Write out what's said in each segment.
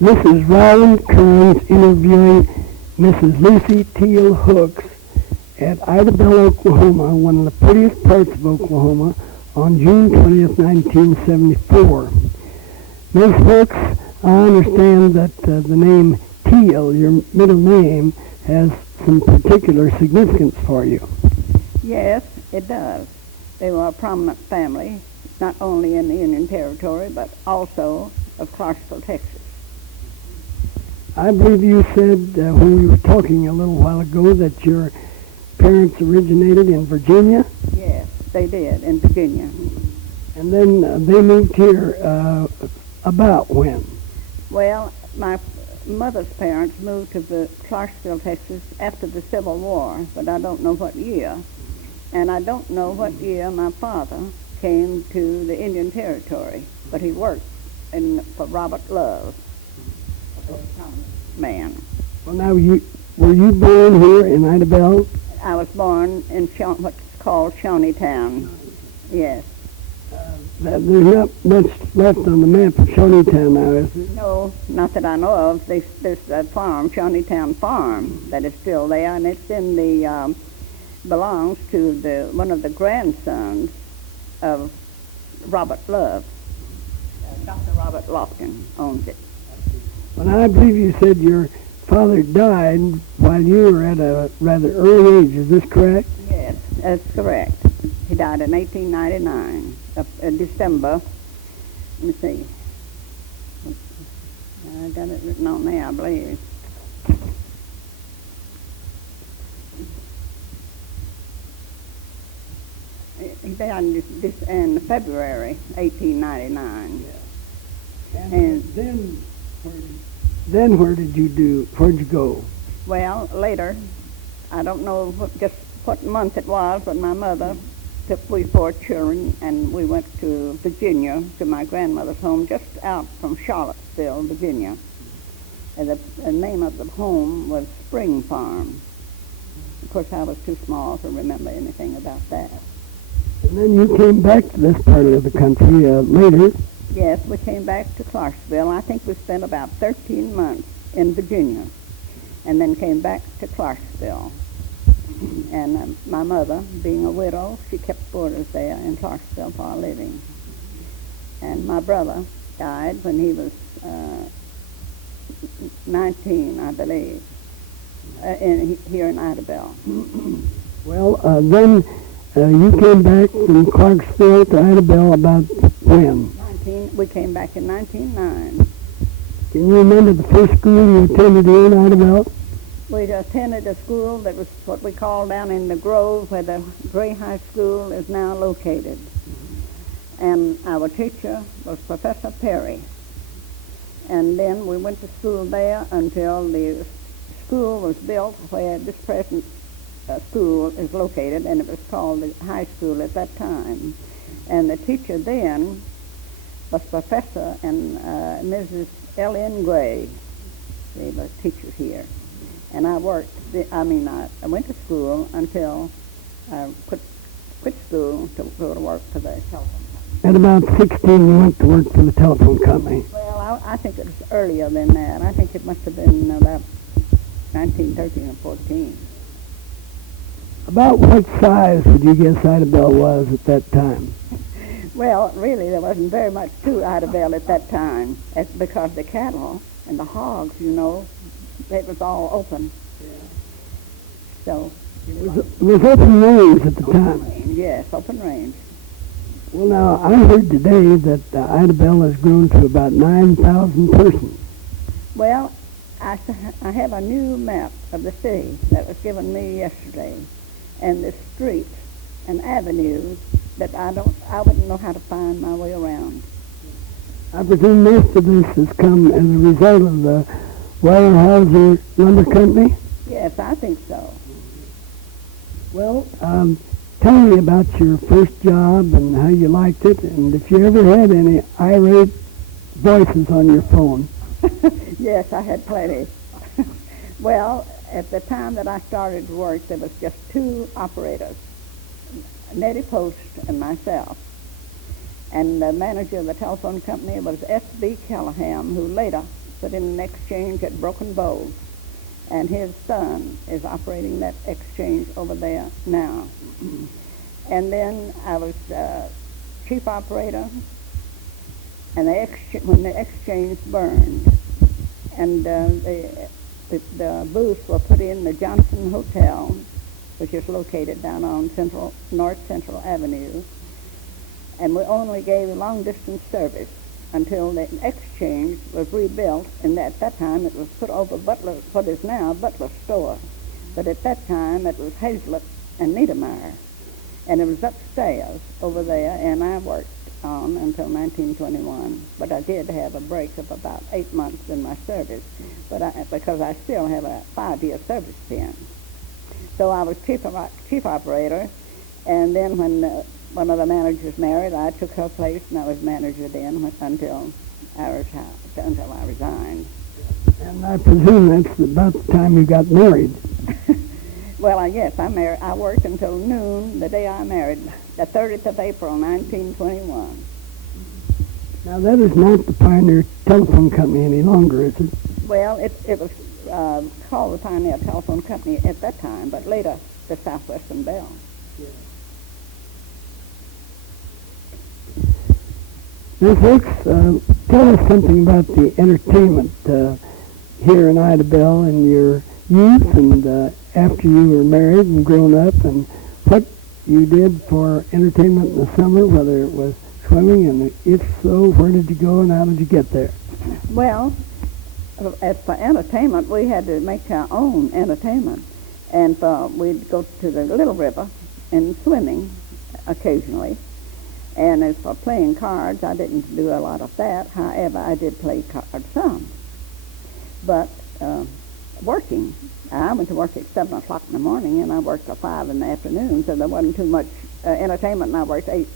This is Roland Kearns interviewing Mrs. Lucy Teal Hooks at Ida Bell, Oklahoma, one of the prettiest parts of Oklahoma, on June 20th, 1974. Ms. Hooks, I understand that the name Teal, your middle name, has some particular significance for you. Yes, it does. They were a prominent family, not only in the Indian Territory, but also of Clarksville, Texas. I believe you said when we were talking a little while ago that your parents originated in Virginia? Yes, they did, in Virginia. And then they moved here about when? Well, my mother's parents moved to Clarksville, Texas after the Civil War, but I don't know what year. And I don't know what year my father came to the Indian Territory, but he worked for Robert Love, a man. Well, now, were you born here in Ida Bell? I was born in what's called Shawneetown. Yes. There's not much left on the map of Shawneetown now, is there? No, not that I know of. There's a farm, Shawneetown Farm, that is still there, and it's in the belongs to one of the grandsons of Robert Love. Dr. Robert Lofton owns it. Well, I believe you said your father died while you were at a rather early age. Is this correct? Yes, that's correct. He died in 1899, December. Let me see. I got it written on there, I believe. He died in February 1899. Yeah. And then where'd you go? Well, later, I don't know just what month it was, but my mother took we 4 children, and we went to Virginia, to my grandmother's home, just out from Charlottesville, Virginia. And the name of the home was Spring Farm. Of course, I was too small to remember anything about that. And then you came back to this part of the country later. Yes, we came back to Clarksville. I think we spent about 13 months in Virginia, and then came back to Clarksville. And my mother, being a widow, she kept boarders there in Clarksville for a living. And my brother died when he was 19, I believe, here in Ida Bell. Well, then you came back from Clarksville to Ida Bell about when? We came back in 1909. Can you remember the first school you attended here in Ida Bell? We attended a school that was what we call down in the Grove, where the Gray High School is now located. And our teacher was Professor Perry. And then we went to school there until the school was built where this present school is located, and it was called the high school at that time. And the teacher then was Professor and Mrs. L.N. Gray. They were teachers here. And I went to school until I quit school to go to work for the telephone company. At about 16, you went to work for the telephone company. Well, I think it was earlier than that. I think it must have been about 1913 or 14. About what size would you guess Ida Bell was at that time? Well, really, there wasn't very much to Ida Bell at that time, because the cattle and the hogs, it was all open. Yeah. So it was open range at the time. Range, yes, open range. Well, now, I heard today that Ida Bell has grown to about 9,000 persons. Well, I have a new map of the city that was given me yesterday, and the streets and avenues that I wouldn't know how to find my way around. I presume most of this has come as a result of the Weyerhaeuser Lumber Company? Yes, I think so. Well, tell me about your first job and how you liked it, and if you ever had any irate voices on your phone. Yes, I had plenty. Well, at the time that I started to work, there was just 2 operators, Nettie Post and myself. And the manager of the telephone company was S.B. Callahan, who later put in an exchange at Broken Bow, and his son is operating that exchange over there now. And then I was chief operator, and when the exchange burned, and the booths were put in the Johnson Hotel, which is located down on North Central Avenue, and we only gave long-distance service until the exchange was rebuilt, and at that time it was put over what is now Butler Store. But at that time it was Hazlett and Niedermeyer, and it was upstairs over there, and I worked on until 1921. But I did have a break of about 8 months in my service, because I still have a 5-year service pin. So I was chief operator, and then when one of the managers married, I took her place, and I was manager then until I resigned. And I presume that's about the time you got married. Well, yes, I worked until noon the day I married, the 30th of April, 1921. Now, that is not the Pioneer Telephone Company any longer, is it? Well, it was called the Pioneer Telephone Company at that time, but later the Southwestern Bell. Ms. Hicks, tell us something about the entertainment here in Ida Bell in your youth and after you were married and grown up, and what you did for entertainment in the summer, whether it was swimming, and if so, where did you go and how did you get there? Well, as for entertainment, we had to make our own entertainment, and we'd go to the Little River and swimming occasionally. And as for playing cards, I didn't do a lot of that. However, I did play cards some. But working, I went to work at 7 o'clock in the morning, and I worked till 5 in the afternoon, so there wasn't too much entertainment, and I worked 8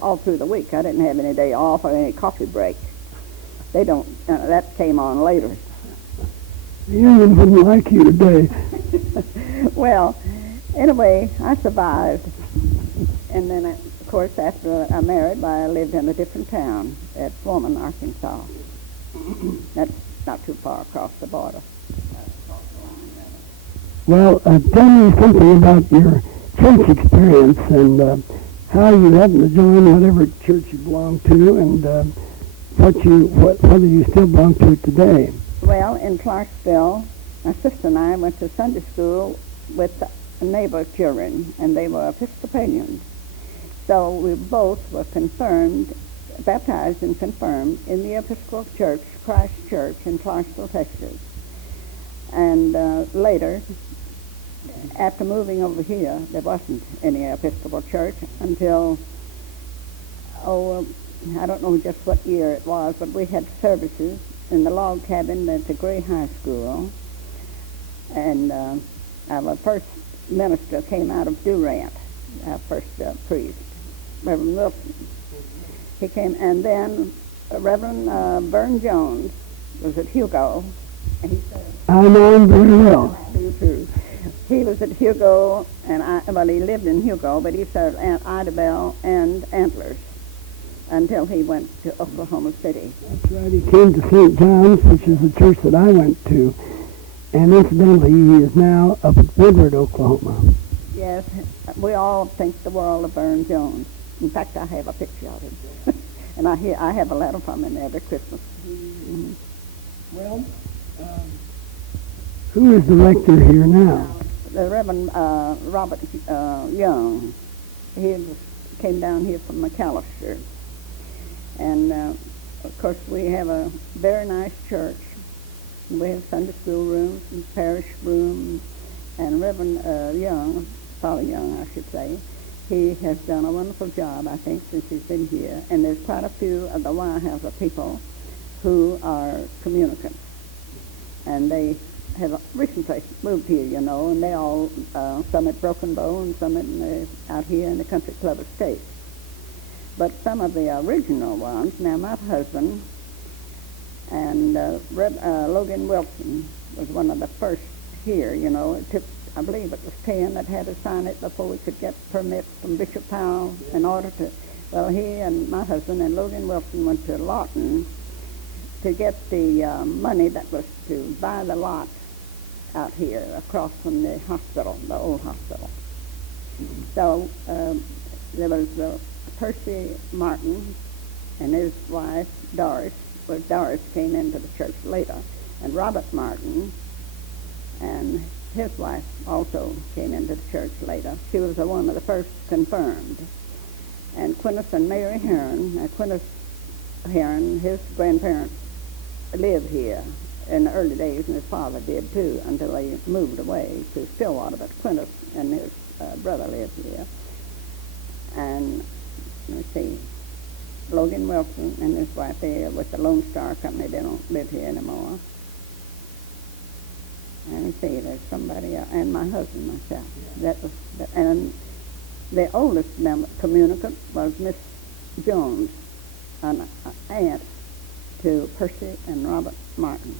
all through the week. I didn't have any day off or any coffee break. They don't, that came on later. The union wouldn't like you today. Well, anyway, I survived. And then, of course, after I married, I lived in a different town at Foreman, Arkansas. That's not too far across the border. Well, tell me something about your church experience and how you happened to join whatever church you belong to, and whether you still belong to it today. Well, in Clarksville, my sister and I went to Sunday school with neighbor children, and they were Episcopalians. So we both were baptized and confirmed in the Episcopal Church, Christ Church in Clarksville, Texas. And later, after moving over here, there wasn't any Episcopal Church until, I don't know just what year it was, but we had services in the log cabin at the Gray High School. And our first minister came out of Durant, our first priest, Reverend Wilson. He came, and then Reverend Vern Jones was at Hugo, and he said, I know him very well. I do too. He was at Hugo, and he lived in Hugo, but he served Ida Bell and Antlers until he went to Oklahoma City. That's right. He came to St. John's, which is the church that I went to, and incidentally, he is now up at Woodward, Oklahoma. Yes, we all think the world of Vern Jones. In fact, I have a picture of him, and I have a letter from him every Christmas. Mm-hmm. Well, who is the rector here now? The Reverend Robert Young. He came down here from McAllister. And, of course, we have a very nice church. We have Sunday school rooms and parish rooms. And Reverend Young, Father Young, I should say, he has done a wonderful job, I think, since he's been here. And there's quite a few of the Weyerhaeuser people who are communicants. And they have recently moved here, you know, and they all, some at Broken Bow and some out here in the Country Club Estate. But some of the original ones, now my husband and Logan Wilson was one of the first here, you know. It took, I believe it was 10 that had to sign it before we could get permits from Bishop Powell in order to, well, he and my husband and Logan Wilson went to Lawton to get the money that was to buy the lot out here across from the hospital, the old hospital. So there was Percy Martin and his wife, Doris. Well, Doris came into the church later, and Robert Martin and his wife also came into the church later. She was one of the first confirmed. And Quintus and Mary Heron, Quintus Heron, his grandparents lived here in the early days, and his father did too, until they moved away to Stillwater. But Quintus and his brother lived here. And let's see, Logan Wilson and his wife, they are with the Lone Star Company. They don't live here anymore. And let's see, there's somebody else, and my husband, myself. That was, and the oldest communicant was Miss Jones, an aunt to Percy and Robert Martin.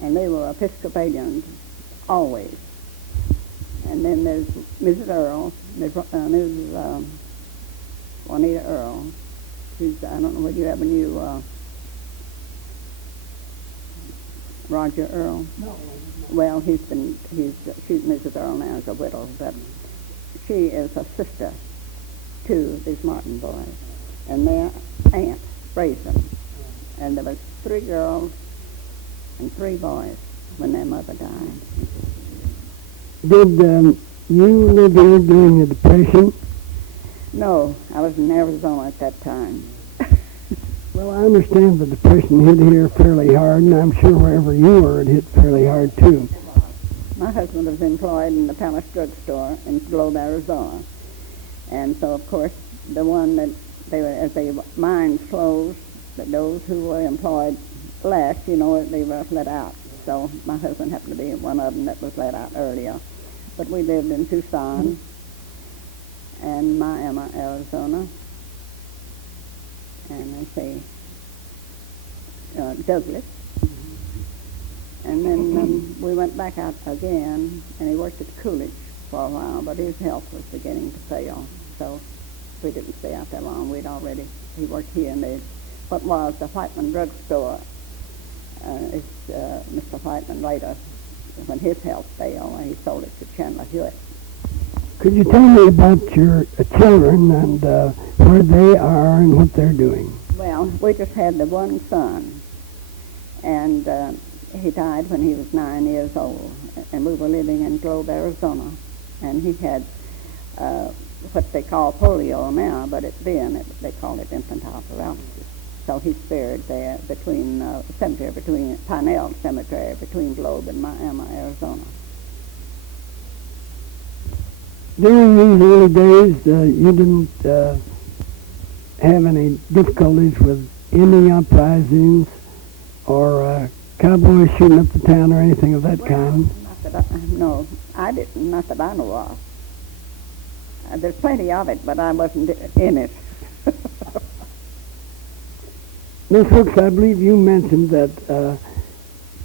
And they were Episcopalians always. And then there's Mrs. Earl, Mrs. Juanita Earl. She's, I don't know whether you ever knew Roger Earl. No. Well, she's Mrs. Earl now as a widow, but she is a sister to these Martin boys. And their aunt raised them. And there was 3 girls and 3 boys when their mother died. Did you live here during the Depression? No, I was in Arizona at that time. Well, I understand the Depression hit here fairly hard, and I'm sure wherever you were, it hit fairly hard too. My husband was employed in the Palace Drug Store in Globe, Arizona. And so, of course, the one that as the mines closed, that those who were employed last, they were let out. So my husband happened to be one of them that was let out earlier. But we lived in Tucson and Miami, Arizona. And I say Douglas. And then we went back out again, and he worked at Coolidge for a while, but his health was beginning to fail. So we didn't stay out that long. He worked here in what was the Whiteman Drug Store. Mr. Whiteman later, when his health failed, he sold it to Chandler Hewitt. Could you tell me about your children and where they are and what they're doing? Well, we just had the one son, and he died when he was 9 years old, and we were living in Globe, Arizona, and he had what they call polio now, but they call it infantile paralysis. So he's buried there between Pinell Cemetery, between Globe and Miami, Arizona. During these early days, you didn't have any difficulties with Indian uprisings or cowboys shooting up the town or anything of that kind? No, I didn't, not that I know of. There's plenty of it, but I wasn't in it. Miss Hooks, I believe you mentioned that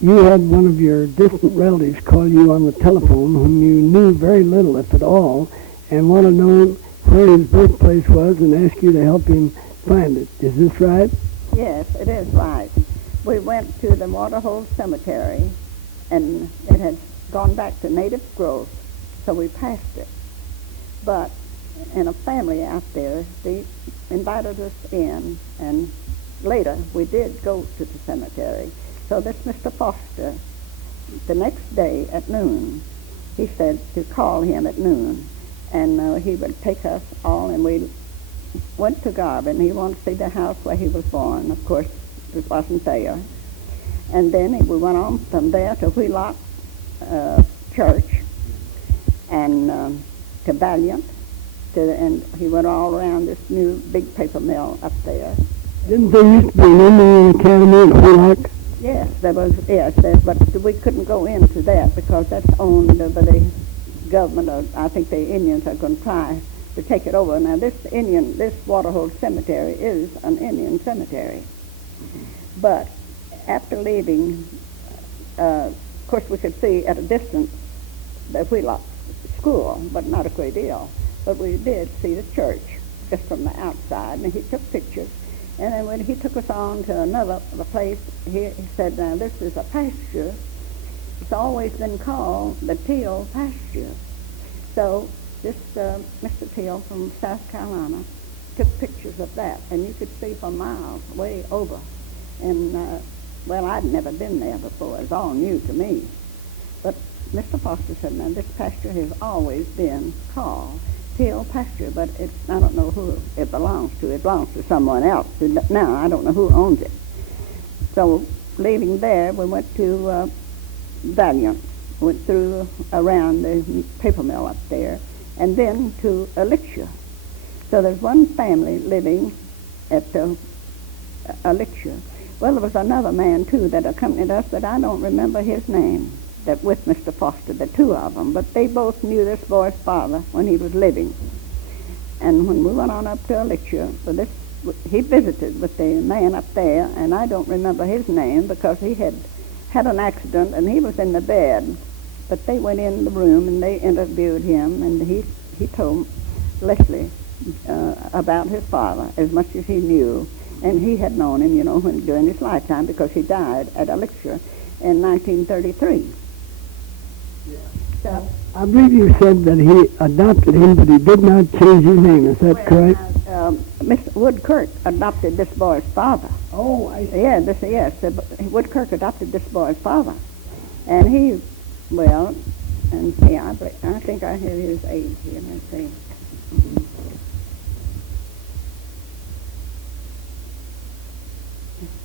you had one of your distant relatives call you on the telephone whom you knew very little, if at all, and want to know where his birthplace was and ask you to help him find it. Is this right? Yes, it is right. We went to the Waterhole Cemetery, and it had gone back to native growth, so we passed it. But in a family out there, they invited us in, and later we did go to the cemetery. So this Mr. Foster, the next day at noon, he said to call him at noon, and he would take us all, and we went to Garvin. He wanted to see the house where he was born. Of course, it wasn't there. And then we went on from there to Wheelock Church, and to Valiant, and he went all around this new big paper mill up there. Didn't there used to be an Indian Academy in Wheelock? Yes, but we couldn't go into that because that's owned by the government. I think the Indians are going to try to take it over. Now, this Waterhole Cemetery is an Indian cemetery. But after leaving, of course, we could see at a distance the Wheelock School, but not a great deal. But we did see the church just from the outside, and he took pictures. And then when he took us on to another place, he said, now this is a pasture. It's always been called the Teal pasture. So this Mr. Teal from South Carolina took pictures of that, and you could see for miles way over. And, well, I'd never been there before. It was all new to me. But Mr. Foster said, now, this pasture has always been called Teal pasture, but I don't know who it belongs to. It belongs to someone else. Now, I don't know who owns it. So, leaving there, we went to Valiant, went through around the paper mill up there, and then to Elixir. So there's one family living at Elixir. Well, there was another man, too, that accompanied us, but I don't remember his name, that with Mr. Foster, the two of them. But they both knew this boy's father when he was living. And when we went on up to Elixir, he visited with the man up there, and I don't remember his name because he had an accident and he was in the bed. But they went in the room and they interviewed him, and he told Leslie about his father as much as he knew. And he had known him, during his lifetime, because he died at Elixir in 1933. Yeah. So, I believe you said that he adopted him, but he did not change his name. Is that correct? Mr. Woodkirk adopted this boy's father. Oh, I see. Yeah, Woodkirk adopted this boy's father. And he, well, and see, I think I have his age here. Let's see.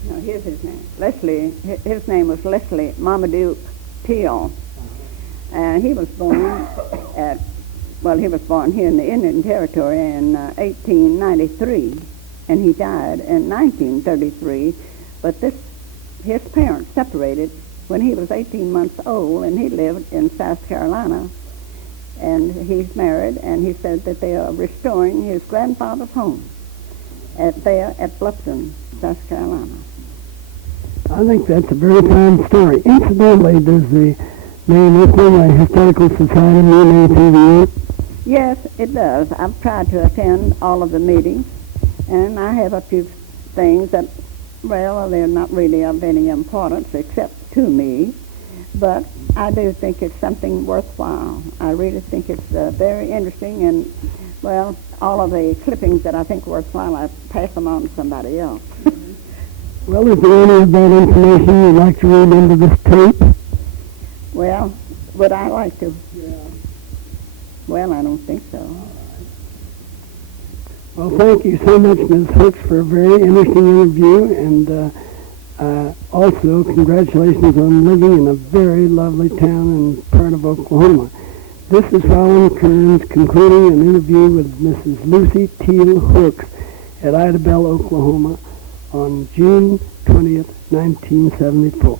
No, here's his name. Leslie, his name was Leslie Marmaduke Teal. And he was born he was born here in the Indian Territory in 1893, and he died in 1933. But his parents separated when he was 18 months old, and he lived in South Carolina. And he's married, and he said that they are restoring his grandfather's home at Bluffton, South Carolina. I think that's a very fine story. Incidentally, does the name Oklahoma Historical Society mean anything to you? Yes, it does. I've tried to attend all of the meetings, and I have a few things that, well, they're not really of any importance except to me, but I do think it's something worthwhile. I really think it's very interesting, and, well, all of the clippings that I think are worthwhile, I pass them on to somebody else. Well, is there any of that information you'd like to read into this tape? Well, would I like to? Yeah. Well, I don't think so. Well, thank you so much, Ms. Hooks, for a very interesting interview, and also congratulations on living in a very lovely town and part of Oklahoma. This is Roland Kearns concluding an interview with Mrs. Lucy Teal Hooks at Ida Bell, Oklahoma, on June 20th, 1974.